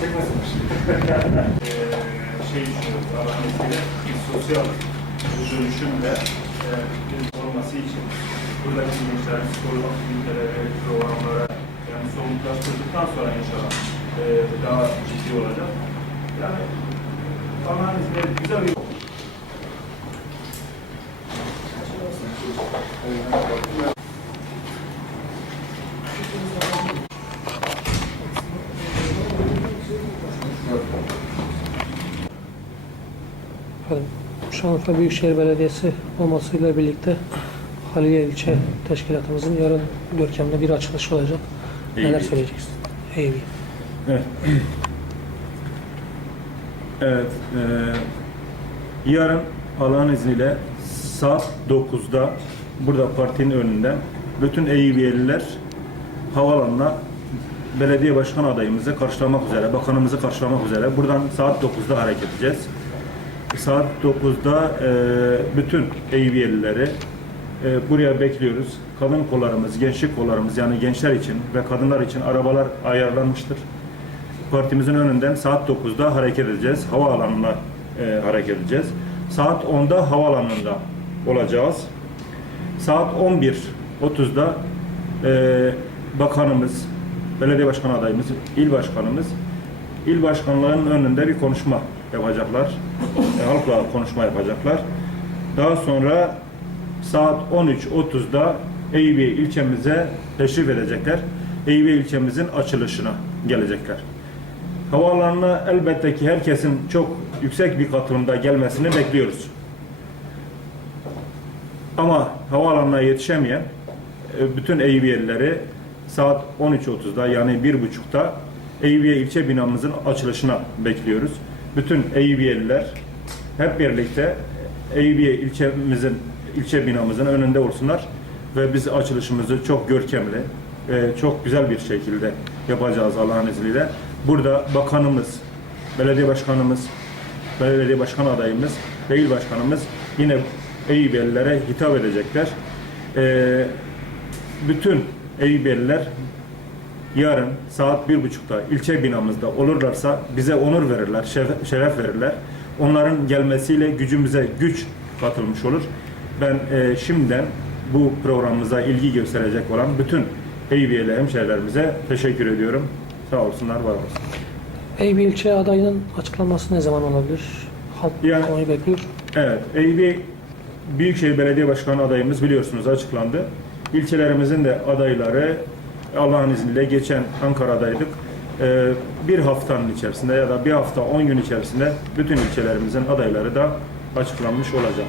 Çekmesin. şey düşünüyoruz. Aramızda bir sosyal dönüşümle e, olması için buradaki gençlerin sporlu aktivitelere, programlara yani somutlaştırdıktan sonra inşallah e, daha ciddi olacak. Yani Allah'ın izniyle güzel bir... Thank you. Efendim, Şanlıurfa Büyükşehir Belediyesi olmasıyla birlikte Haliye İlçe Teşkilatımızın yarın görkemli bir açılış olacak. Neler Eyvi. söyleyeceksin? Eyvi. Evet. Evet. e, yarın Allah'ın izniyle saat 9'da burada partinin önünden bütün EYB'liler havaalanına belediye başkan adayımızı karşılamak üzere, bakanımızı karşılamak üzere buradan saat 9'da hareket edeceğiz. Saat 9'da e, bütün EYB'lileri e, buraya bekliyoruz. Kadın kollarımız, gençlik kollarımız yani gençler için ve kadınlar için arabalar ayarlanmıştır partimizin önünden saat 9'da hareket edeceğiz. Havaalanına e, hareket edeceğiz. Saat 10'da havaalanında olacağız. Saat 11.30'da e, bakanımız, belediye başkan adayımız, il başkanımız, il başkanlarının önünde bir konuşma yapacaklar. E, halkla konuşma yapacaklar. Daha sonra saat 13.30'da Eyüpiye ilçemize teşrif edecekler. Eyüpiye ilçemizin açılışına gelecekler. Havaalanına elbette ki herkesin çok yüksek bir katılımda gelmesini bekliyoruz. Ama havaalanına yetişemeyen e, bütün Eyüpiyelileri saat 13.30'da yani 1.30'da Eyüpiye ilçe binamızın açılışına bekliyoruz. Bütün Eyüpiyeliler hep birlikte Eyüpiye ilçemizin ilçe binamızın önünde olsunlar ve biz açılışımızı çok görkemli, çok güzel bir şekilde yapacağız Allah'ın izniyle. Burada bakanımız, belediye başkanımız, belediye başkan adayımız, değil başkanımız yine Eyüpyelilere hitap edecekler. E, bütün Eyüpyeliler yarın saat bir buçukta ilçe binamızda olurlarsa bize onur verirler, şeref, şeref verirler. Onların gelmesiyle gücümüze güç katılmış olur. Ben e, şimdiden bu programımıza ilgi gösterecek olan bütün Eyüpiyeli hemşehrilerimize teşekkür ediyorum. Sağ olsunlar, var olsun. Eyvi ilçe adayının açıklanması ne zaman olabilir? Halk Yani- onu bekliyor. Evet, Eyüp Büyükşehir Belediye Başkanı adayımız biliyorsunuz açıklandı. İlçelerimizin de adayları Allah'ın izniyle geçen Ankara'daydık. Ee, bir haftanın içerisinde ya da bir hafta 10 gün içerisinde bütün ilçelerimizin adayları da açıklanmış olacak.